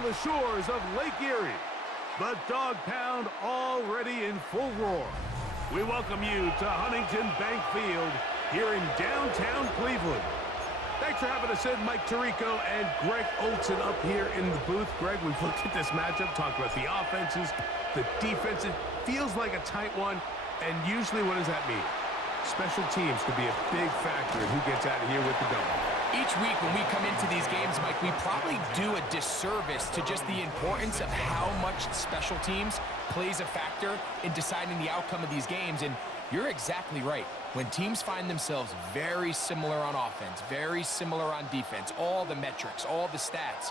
along the shores of Lake Erie. The Dog Pound already in full roar. We welcome you to Huntington Bank Field here in downtown Cleveland. Thanks for having us in, Mike Tirico and Greg Olson up here in the booth. Greg, we've looked at this matchup, talked about the offenses, the defenses. Feels like a tight one, and usually what does that mean? Special teams could be a big factor in who gets out of here with the double. Each week when we come into these games, Mike, we probably do a disservice to just the importance of how much special teams plays a factor in deciding the outcome of these games. And you're exactly right. When teams find themselves very similar on offense, very similar on defense, all the metrics, all the stats,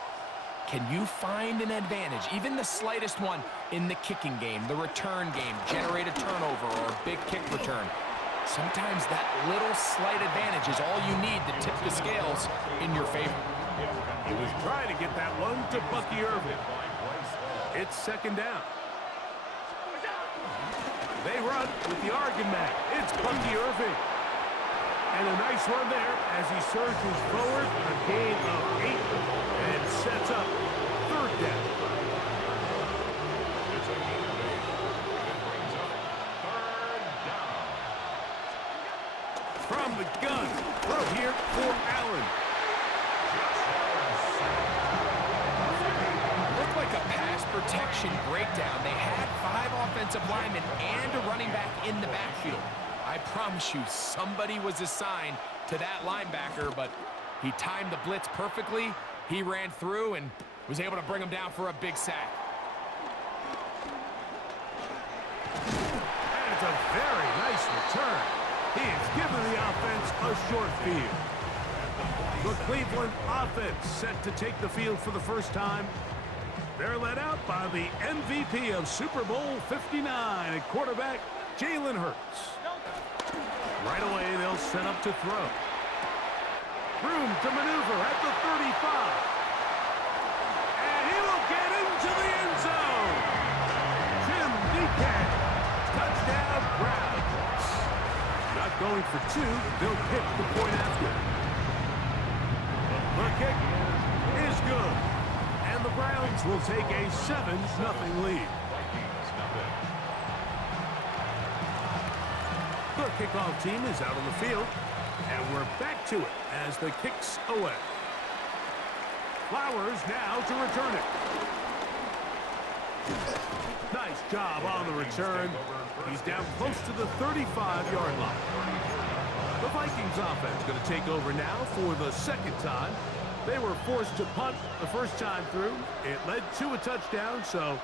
can you find an advantage, even the slightest one, in the kicking game, the return game, generate a turnover or a big kick return? Sometimes that little slight advantage is all you need to tip the scales in your favor. He was trying to get that one to Bucky Irving. It's second down. They run with the Oregon man. It's Bucky Irving. And a nice run there as he surges forward, a gain of 8, and sets up third down. From the gun, throw here for Allen. Looked like a pass protection breakdown. They had 5 offensive linemen and a running back in the backfield. I promise you, somebody was assigned to that linebacker, but he timed the blitz perfectly. He ran through and was able to bring him down for a big sack. And it's a very nice return. He has given the offense a short field. The Cleveland offense set to take the field for the first time. They're led out by the MVP of Super Bowl 59 at quarterback, Jalen Hurts. Right away, they'll set up to throw. Room to maneuver at the 35. And he will get into the end zone. Jim Deacon, touchdown Browns. Not going for 2, they'll pick the point after. The kick is good. And the Browns will take a 7-0 lead. The kickoff team is out on the field, and we're back to it as the kick's away. Flowers now to return it. Nice job on the return. He's down close to the 35-yard line. The Vikings offense going to take over now for the second time. They were forced to punt the first time through. It led to a touchdown, so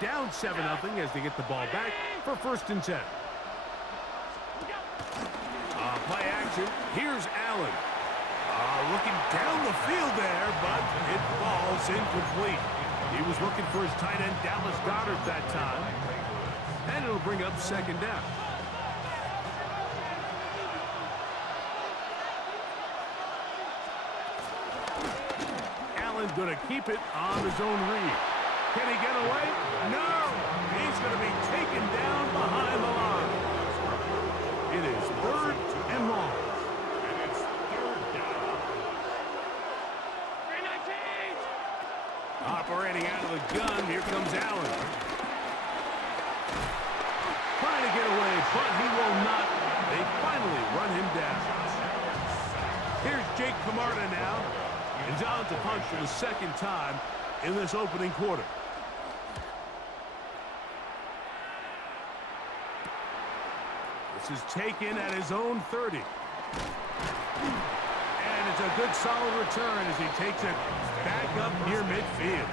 down 7-0 as they get the ball back for 1st and 10. Play action. Here's Allen. Looking down the field there, but it falls incomplete. He was looking for his tight end, Dallas Goedert, that time. And it'll bring up second down. Allen's going to keep it on his own read. Can he get away? No! He's going to be taken down behind the line. It is 3rd and long. And it's 3rd down. Operating out of the gun, here comes Allen. Trying to get away, but he will not. They finally run him down. Here's Jake Camarda now. And on to punch for the second time in this opening quarter. This is taken at his own 30. And it's a good solid return as he takes it back up near midfield.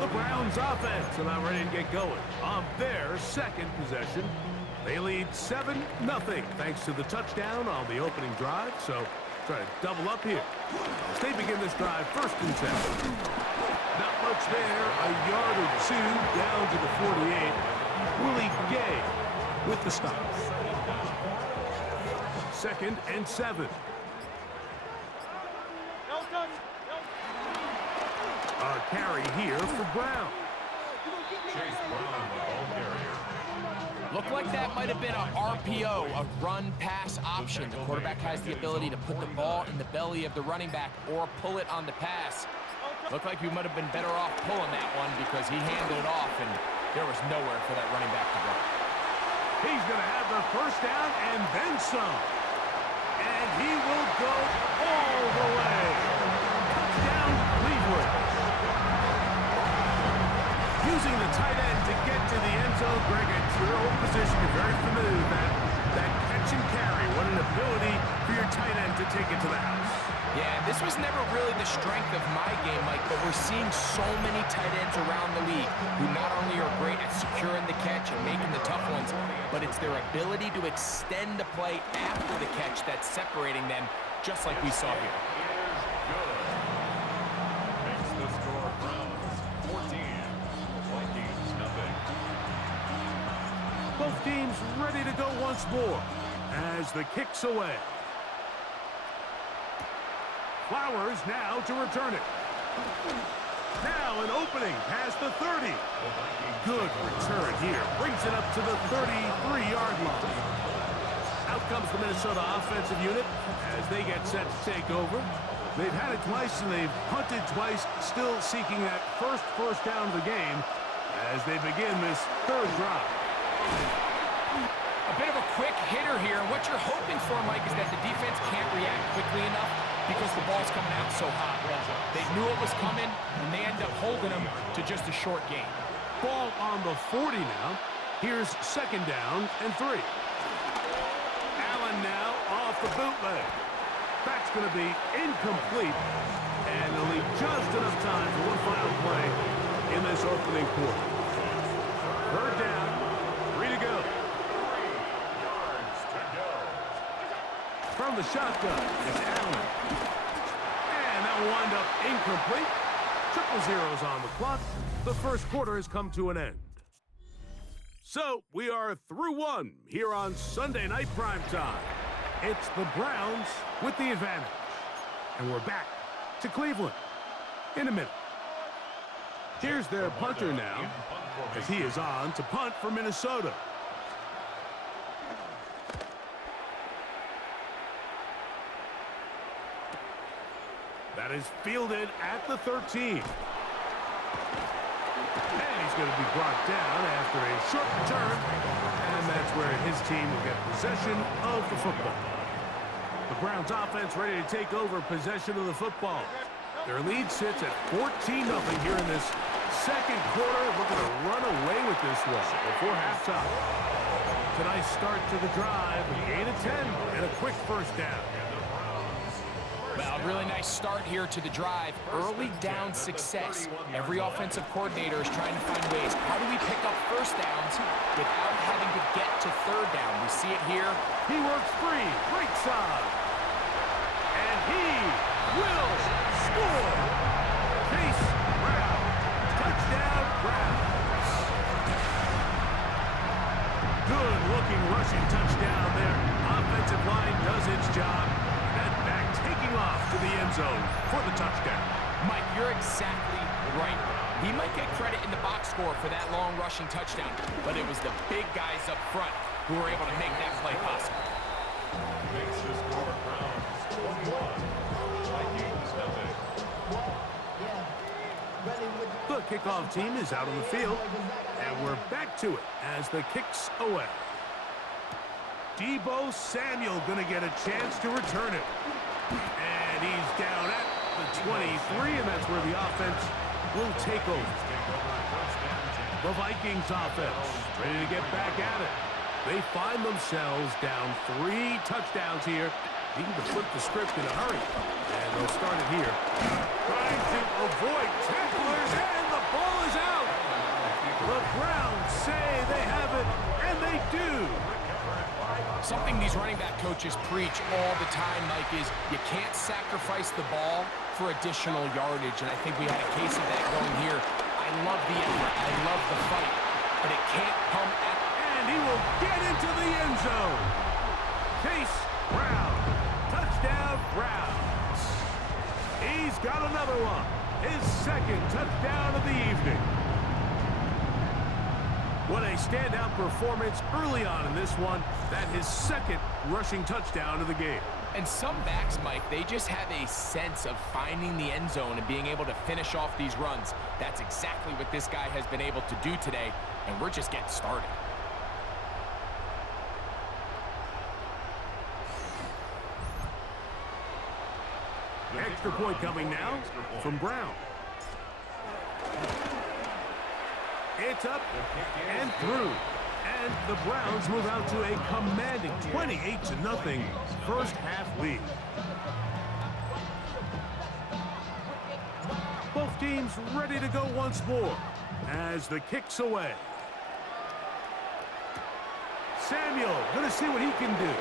The Browns offense are now ready to get going on their second possession. They lead 7-0 thanks to the touchdown on the opening drive. So try to double up here as they begin this drive 1st and 10. Not much there, a yard or 2 down to the 48. Willie Gay with the stop. 2nd and 7. A carry here for Brown. Chase Brown, the ball carrier. Looked like that might have been a RPO, a run-pass option. The quarterback has the ability to put the ball in the belly of the running back or pull it on the pass. Looked like we might have been better off pulling that one because he handed it off, and there was nowhere for that running back to go. He's going to have the first down and then some. And he will go all the way. Touchdown, Cleveland. Using the tight end to get to the end zone, Greg, at your own position, you're very familiar with that catch and carry. What an ability for your tight end to take it to the house. Yeah, this was never really the strength of my game, Mike, but we're seeing so many tight ends around the league who not only are great at securing the catch and making the tough ones, but it's their ability to extend the play after the catch that's separating them, just like we saw here. Makes the score Browns 14, Vikings nothing. Both teams ready to go once more as the kick's away. Flowers now to return it. Now an opening past the 30. Good return here. Brings it up to the 33-yard line. Out comes the Minnesota offensive unit as they get set to take over. They've had it twice and they've punted twice, still seeking that first down of the game as they begin this third drive. A bit of a quick hitter here. What you're hoping for, Mike, is that the defense can't react quickly enough because the ball's coming out so hot. They knew it was coming, and they end up holding them to just a short gain. Ball on the 40 now. Here's second down and 3. Allen now off the bootleg. That's going to be incomplete, and they'll leave just enough time for one final play in this opening quarter. Third down, 3 to go. From the shotgun, it's Allen. And that will wind up incomplete. Triple zeros on the clock. The first quarter has come to an end. So, we are through one here on Sunday Night Primetime. It's the Browns with the advantage. And we're back to Cleveland in a minute. Here's their punter now, as he is on to punt for Minnesota. That is fielded at the 13. And he's going to be brought down after a short return. And that's where his team will get possession of the football. The Browns offense ready to take over possession of the football. Their lead sits at 14-0 here in this second quarter. Looking to run away with this one before halftime. Tonight's start to the drive, a gain of 10 and a quick first down. Well, a really nice start here to the drive. Early down success. Every offensive coordinator is trying to find ways. How do we pick up first downs without having to get to third down? We see it here. He works free, right side. And he will score. Chase Brown. Touchdown, Browns. Good-looking rushing touchdown there. Offensive line does its job. That back taking off to the end zone for the touchdown. Mike, you're exactly right. He might get credit in the box score for that long rushing touchdown, but it was the big guys up front who were able to make that play possible. Makes the score Browns 21, Vikings nothing. The kickoff team is out on the field, and we're back to it as the kick's away. Deebo Samuel going to get a chance to return it. And he's down at the 23, and that's where the offense will take over. The Vikings offense ready to get back at it. They find themselves down 3 touchdowns here. Needing to flip the script in a hurry. And they'll start it here. Trying to avoid tacklers, and the ball is out. The Browns say they have it, and they do. Something these running back coaches preach all the time, Mike, is you can't sacrifice the ball for additional yardage, and I think we had a case of that going here. I love the effort. I love the fight, but it can't come at... And he will get into the end zone. Chase Brown. Touchdown, Browns. He's got another one. His second touchdown of the evening. What a standout performance early on in this one. That his second rushing touchdown of the game. And some backs, Mike, they just have a sense of finding the end zone and being able to finish off these runs. That's exactly what this guy has been able to do today, and we're just getting started. Extra point coming now from Brown. It's up and through. And the Browns move out to a commanding 28-0 first half lead. Both teams ready to go once more as the kick's away. Samuel gonna see what he can do.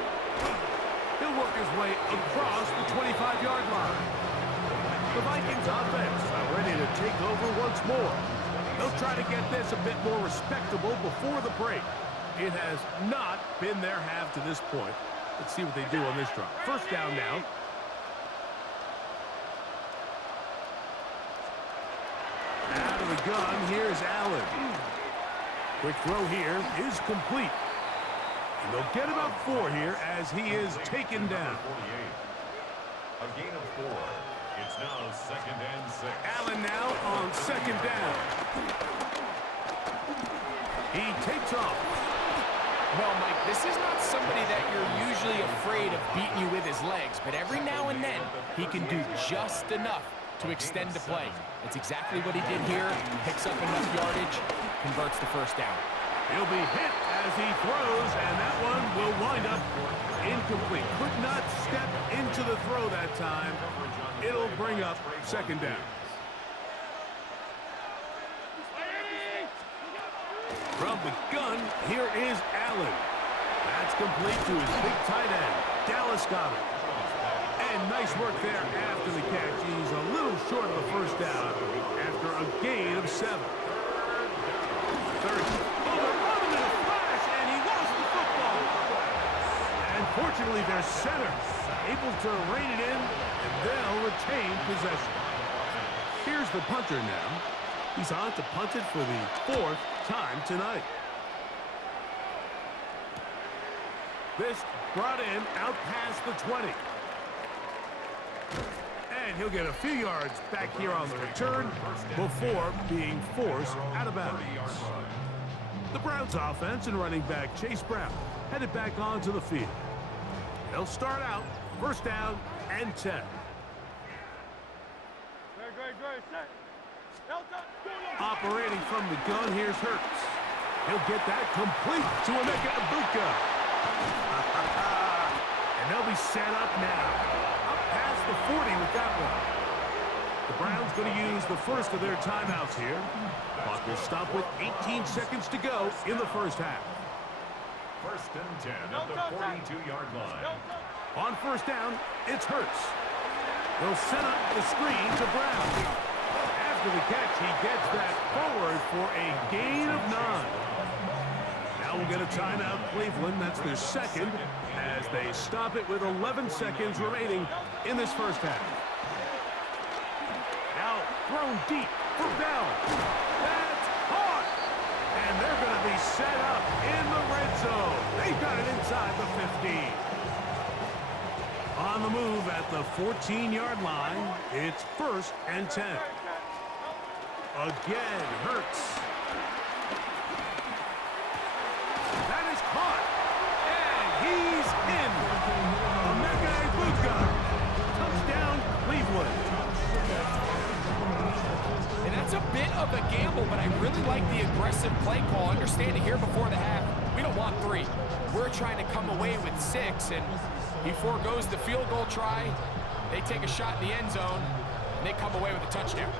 He'll work his way across the 25-yard line. The Vikings offense are ready to take over once more. They'll try to get this a bit more respectable before the break. It has not been their half to this point. Let's see what they do on this drive. First down now. Out of the gun, here's Allen. Quick throw here is complete. And they'll get about 4 here as he is taken down. A gain of 4. It's now 2nd and 6. Allen now on 2nd down. He takes off. Well, Mike, this is not somebody that you're usually afraid of beating you with his legs, but every now and then he can do just enough to extend the play. That's exactly what he did here. Picks up enough yardage, converts the first down. He'll be hit as he throws, and that one will wind up incomplete. Could not step into the throw that time. It'll bring up 2nd down. From the gun, here is Allen. That's complete to his big tight end, Dallas got it. And nice work there after the catch. He's a little short of the first down after a gain of 7. Third. Oh, they're running in a flash, and he lost the football. And fortunately, their center able to rein it in, and they'll retain possession. Here's the punter now. He's on to punt it for the 4th time tonight. This brought in out past the 20. And he'll get a few yards back here on the return before being forced out of bounds. The Browns offense and running back Chase Brown headed back onto the field. They'll start out 1st down and 10. Operating from the gun, here's Hurts. He'll get that complete to Emeka Egbuka. And they'll be set up now. Up past the 40 with that one. The Browns going to use the first of their timeouts here. Clock will stop with 18 seconds to go in the first half. 1st and 10 at the 42-yard line. On 1st down, it's Hurts. They'll set up the screen to Brown. After the catch, he gets that forward for a gain of 9. Now we'll get a timeout, Cleveland. That's their second as they stop it with 11 seconds remaining in this first half. Now thrown deep for Bell. That's caught. And they're going to be set up in the red zone. They've got it inside the 15. On the move at the 14-yard line, it's 1st and 10. Again, Hurts. That is caught. And he's in. Emeka Egbuka. Touchdown, Cleveland. And that's a bit of a gamble, but I really like the aggressive play call. Understanding here before the half, we don't want 3. We're trying to come away with 6, and he foregoes the field goal try. They take a shot in the end zone, and they come away with a touchdown.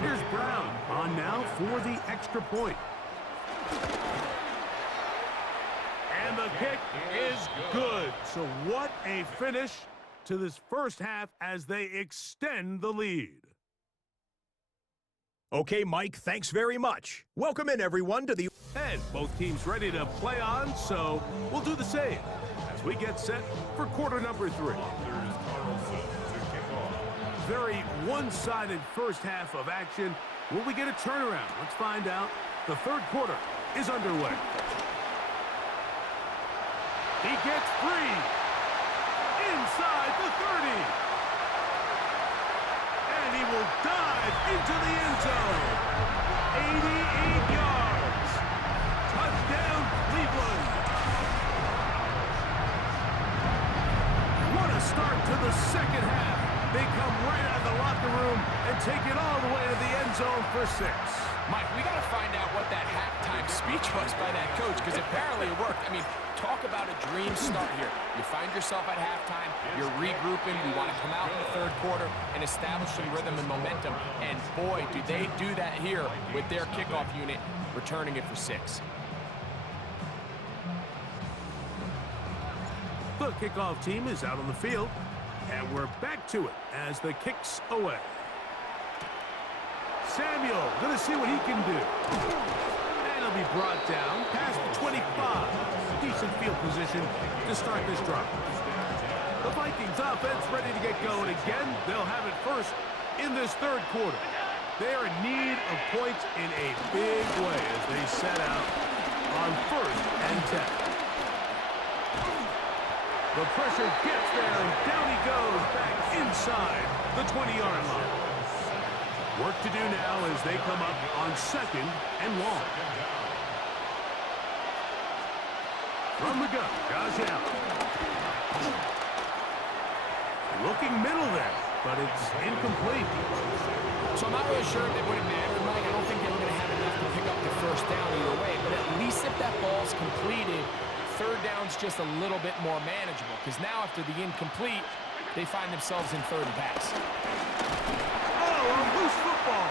Here's Brown on now for the extra point. And the kick is good. So what a finish to this first half as they extend the lead. Okay, Mike, thanks very much. Welcome in, everyone, to the... And both teams ready to play on, so we'll do the same as we get set for quarter number 3. Very one-sided first half of action. Will we get a turnaround? Let's find out. The third quarter is underway. He gets free inside the 30. And he will dive into the end zone. 88 yards. Touchdown, Cleveland. What a start to the second half. They come right out of the locker room and take it all the way to the end zone for 6. Mike, we got to find out what that halftime speech was by that coach, because apparently it worked. I mean, talk about a dream start here. You find yourself at halftime, you're regrouping, we want to come out in the third quarter and establish some rhythm and momentum. And boy, do they do that here with their kickoff unit, returning it for 6. The kickoff team is out on the field, and we're back to it as the kick's away. Samuel, gonna see what he can do. And he'll be brought down past the 25. Decent field position to start this drive. The Vikings offense ready to get going again. They'll have it first in this third quarter. They are in need of points in a big way as they set out on 1st and 10. The pressure gets there, and down he goes back inside the 20-yard line. Work to do now as they come up on 2nd and long. From the gun, Josh Allen. Looking middle there, but it's incomplete. So I'm not really sure if it would have mattered, Mike. I don't think they were going to have enough to pick up the first down either way, but at least if that ball's completed, third down's just a little bit more manageable, because now after the incomplete, they find themselves in 3rd and pass. Oh, a loose football.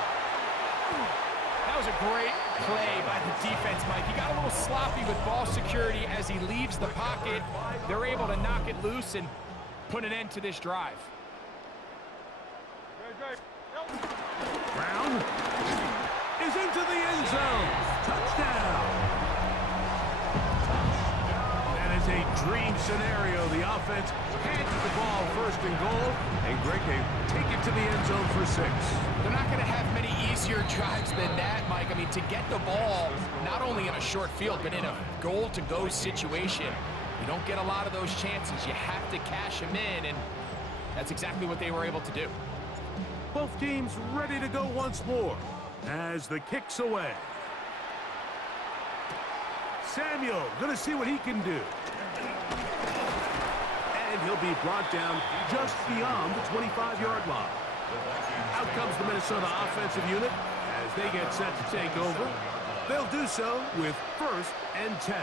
That was a great play by the defense, Mike. He got a little sloppy with ball security as he leaves the pocket. They're able to knock it loose and put an end to this drive. Brown is into the end zone. Touchdown. That is a dream scenario. The offense hands the ball 1st and goal, and Greg, they take it to the end zone for 6. They're not going to have many easier drives than that, Mike. I mean, to get the ball not only in a short field, but in a goal-to-go situation, you don't get a lot of those chances. You have to cash them in, and that's exactly what they were able to do. Both teams ready to go once more as the kick's away. Samuel gonna see what he can do. And he'll be brought down just beyond the 25-yard line. Out comes the Minnesota offensive unit as they get set to take over. They'll do so with 1st and 10.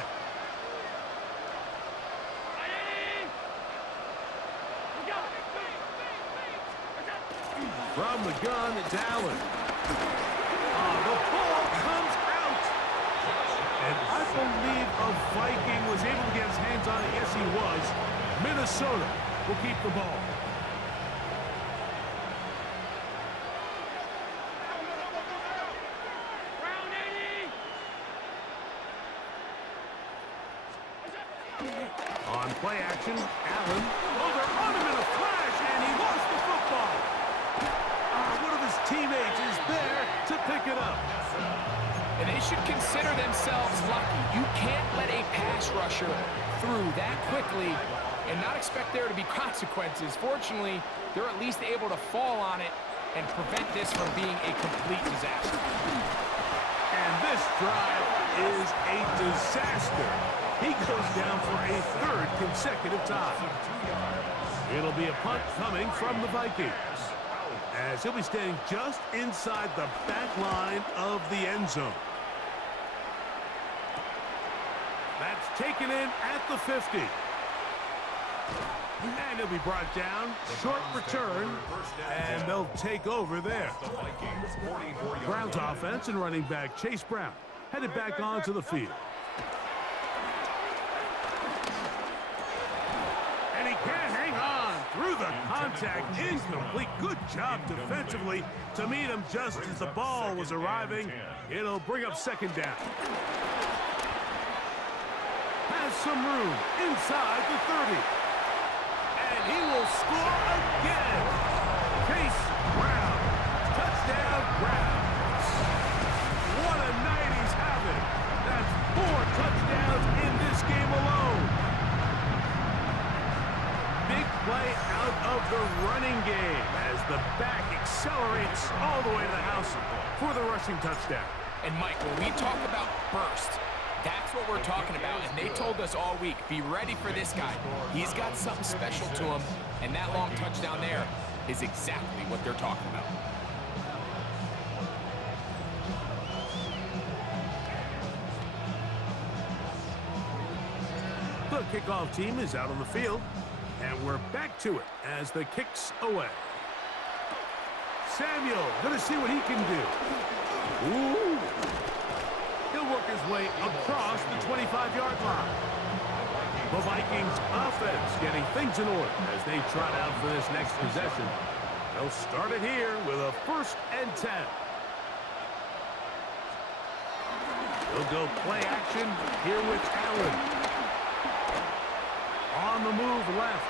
From the gun, it's Allen. The ball comes out. And I believe a Viking was able to get his hands on it. Yes, he was. Minnesota will keep the ball. On play action, Allen. Oh, they're on him in a flash, and he lost the football. One of his teammates is there to pick it up. And they should consider themselves lucky. You can't let a pass rusher through that quickly and not expect there to be consequences. Fortunately, they're at least able to fall on it and prevent this from being a complete disaster. And this drive is a disaster. He goes down for a 3rd consecutive time. It'll be a punt coming from the Vikings, as he'll be standing just inside the back line of the end zone. That's taken in at the 50. And he'll be brought down. Short return, and they'll take over there. Browns offense and running back Chase Brown headed back onto the field. And he can't hang on through the contact, incomplete. Good job defensively to meet him just as the ball was arriving. It'll bring up second down. Has some room inside the 30. And he will score again. Chase Brown. Touchdown, Browns. What a night he's having. That's 4 touchdowns in this game alone. Big play out of the running game as the back accelerates all the way to the house for the rushing touchdown. And Mike, when we talk about burst, that's what we're talking about. And they told us all week, be ready for this guy. He's got something special to him, and that long touchdown there is exactly what they're talking about. The kickoff team is out on the field, and we're back to it as the kick's away. Samuel, gonna see what he can do. Ooh. He'll work his way across the 25-yard line. The Vikings offense getting things in order as they trot out for this next possession. They'll start it here with a 1st and 10. They'll go play action here with Allen. On the move left,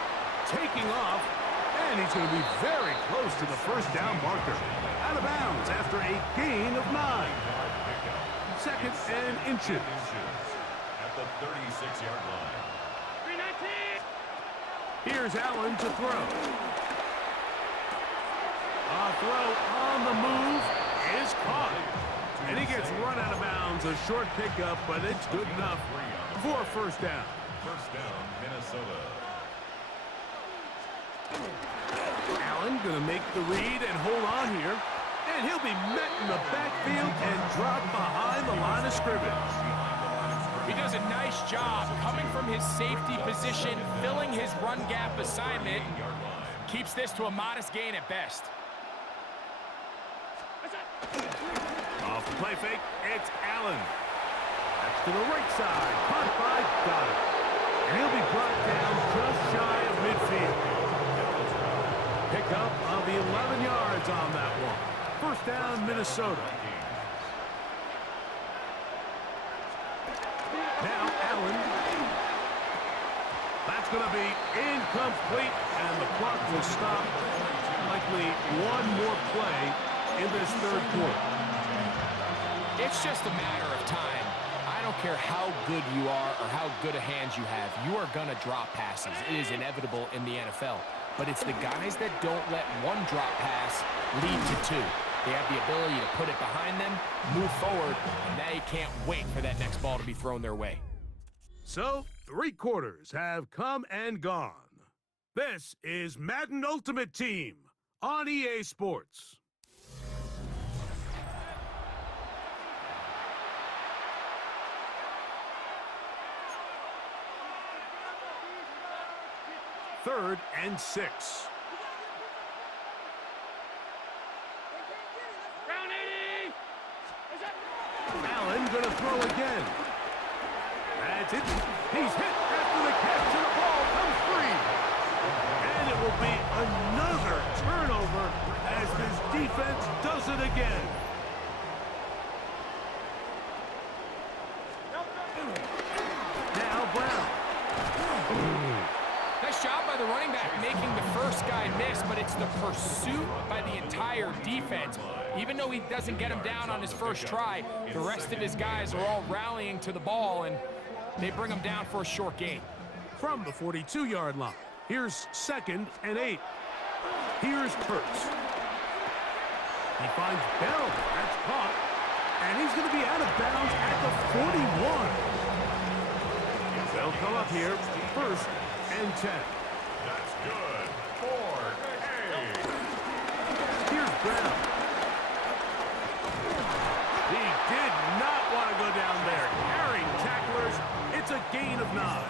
taking off, and he's going to be very close to the 1st down marker. Out of bounds after a gain of 9. 2nd and inches. At the 36-yard line. Here's Allen to throw. A throw on the move is caught. And he gets run out of bounds. A short pickup, but it's good enough for a 1st down. 1st down, Minnesota. Allen going to make the read and hold on here. And he'll be met in the backfield and dropped behind the line of scrimmage. He does a nice job coming from his safety position, filling his run gap assignment. Keeps this to a modest gain at best. Off the play fake, it's Allen. That's to the right side, caught by Goddard. And he'll be brought down just shy of midfield. Pick up of 11 yards on that one. 1st down, Minnesota. Now Allen. That's going to be incomplete, and the clock will stop. Likely one more play in this 3rd quarter. It's just a matter of time. I don't care how good you are or how good a hand you have. You are going to drop passes. It is inevitable in the NFL. But it's the guys that don't let one drop pass lead to 2. They have the ability to put it behind them, move forward, and they can't wait for that next ball to be thrown their way. So, 3 quarters have come and gone. This is Madden Ultimate Team on EA Sports. Third and 6. Allen gonna throw again. That's it. He's hit after the catch, and the ball comes free. And it will be another turnover as this defense does it again. Now Brown. Nice job by the running back making the first guy miss, but it's the pursuit by the entire defense. Even though he doesn't get him down on his first try, the rest of his guys are all rallying to the ball, and they bring him down for a short gain. From the 42-yard line, here's 2nd and 8. Here's Hurts. He finds Bell. That's caught. And he's going to be out of bounds at the 41. They'll come up here, 1st and 10. That's good. 4th and 8. Here's Brown. He did not want to go down there. Carrying tacklers. It's a gain of 9.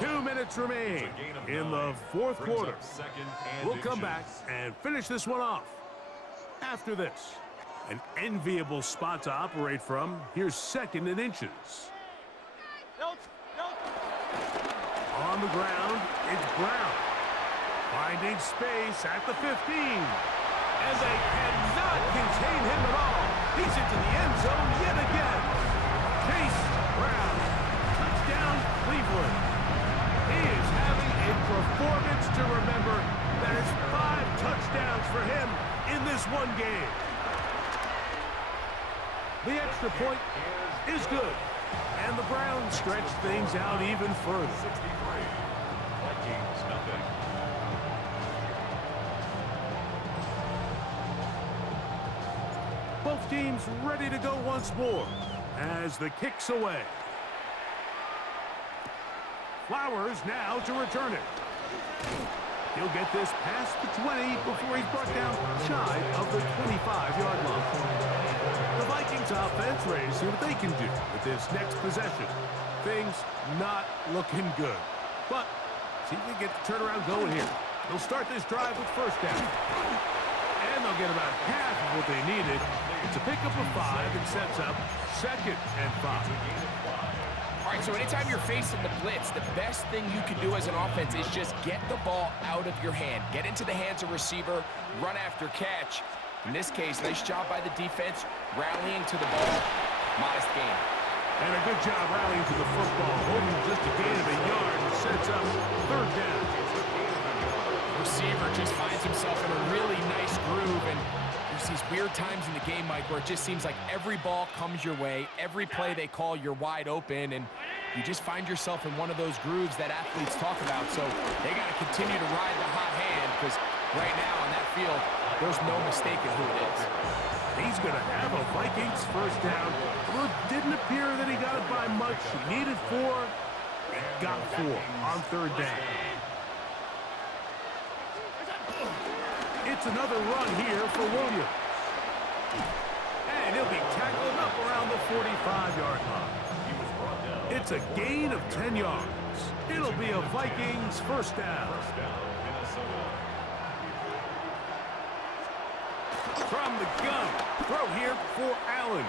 2 minutes remain in the 4th quarter. We'll come back and finish this one off. After this, an enviable spot to operate from. Here's 2nd and inches. On the ground, it's Brown. Finding space at the 15. And they cannot contain him at all. He's into the end zone yet again. Chase Brown. Touchdown, Cleveland. He is having a performance to remember. That is 5 touchdowns for him in this one game. The extra point is good. And the Browns stretch things out even further. 63. Vikings, nothing. Both teams ready to go once more as the kick's away. Flowers now to return it. He'll get this past the 20 before he's brought down shy of the 25-yard line. The Vikings offense ready to see what they can do with this next possession. Things not looking good. But see if they get the turnaround going here. They'll start this drive with first down. And they'll get about half of what they needed. It's a pickup of 5 and sets up 2nd and 5. All right, so anytime you're facing the blitz, the best thing you can do as an offense is just get the ball out of your hand. Get into the hands of receiver, run after catch. In this case, nice job by the defense, rallying to the ball. Modest gain. And a good job rallying to the football, holding just a gain of a yard and sets up 3rd down. Receiver just finds himself in a really nice groove, and there's these weird times in the game, Mike, where it just seems like every ball comes your way, every play they call, you're wide open, and you just find yourself in one of those grooves that athletes talk about. So they got to continue to ride the hot hand, because right now on that field, there's no mistaking who it is. He's going to have a Vikings first down. Well, it didn't appear that he got it by much. He needed 4. He got 4 on 3rd down. It's another run here for Williams. And he'll be tackled up around the 45-yard line. It's a gain of 10 yards. It'll be a Vikings first down. From the gun, throw here for Allen.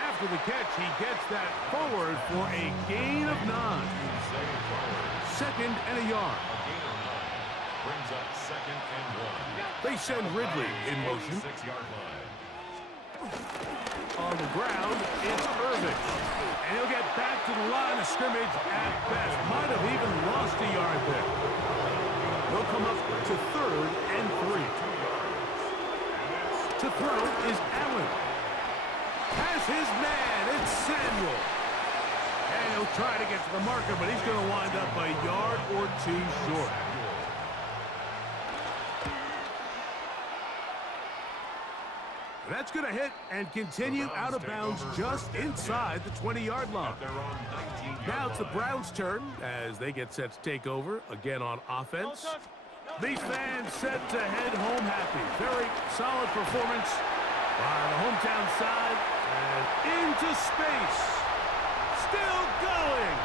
After the catch, he gets that forward for a gain of 9. 2nd and a yard. Brings up 2nd and 1. They send Ridley in motion. 6-yard line. On the ground, it's Irvin. And he'll get back to the line of scrimmage at best. Might have even lost a yard there. They'll come up to 3rd and 3. To throw is Allen. Has his man. It's Samuel. And he'll try to get to the marker, but he's going to wind up a yard or 2 short. That's going to hit and continue out of bounds just inside the 20-yard line. Now it's the Browns' turn as they get set to take over again on offense. These fans set to head home happy. Very solid performance by the hometown side. And into space. Still going.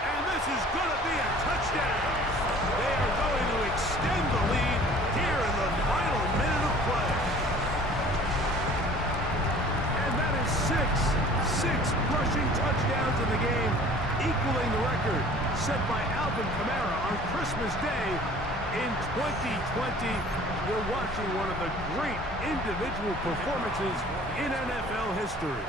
And this is going to be a touchdown. They are going to extend the lead here in the final minute of play. And that is 6 rushing touchdowns in the game, equaling the record set by Alvin Kamara on Christmas Day in 2020. You're watching one of the great individual performances in NFL history.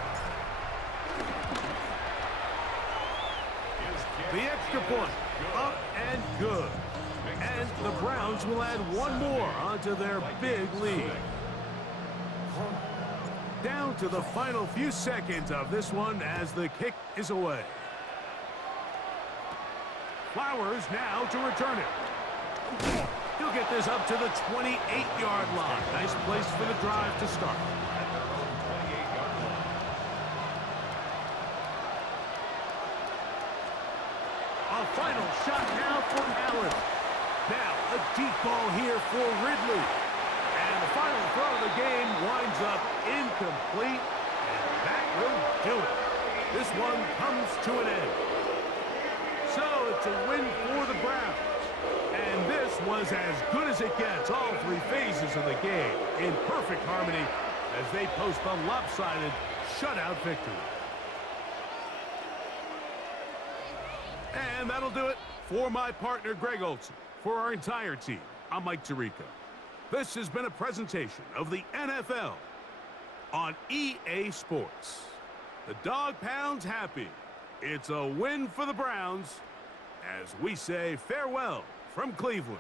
The extra point, up and good. And the Browns will add 1 more onto their big lead. Down to the final few seconds of this one as the kick is away. Flowers now to return it. He'll get this up to the 28-yard line. Nice place for the drive to start. A final shot now for Allen. Now a deep ball here for Ridley. And the final throw of the game winds up incomplete. And that will do it. This one comes to an end. So it's a win for the Browns. And this was as good as it gets. All 3 phases of the game in perfect harmony as they post the lopsided shutout victory. And that'll do it For my partner, Greg Olson, for our entire team, I'm Mike Tirico. This has been a presentation of the NFL on EA Sports. The Dog Pound's happy. It's a win for the Browns as we say farewell from Cleveland.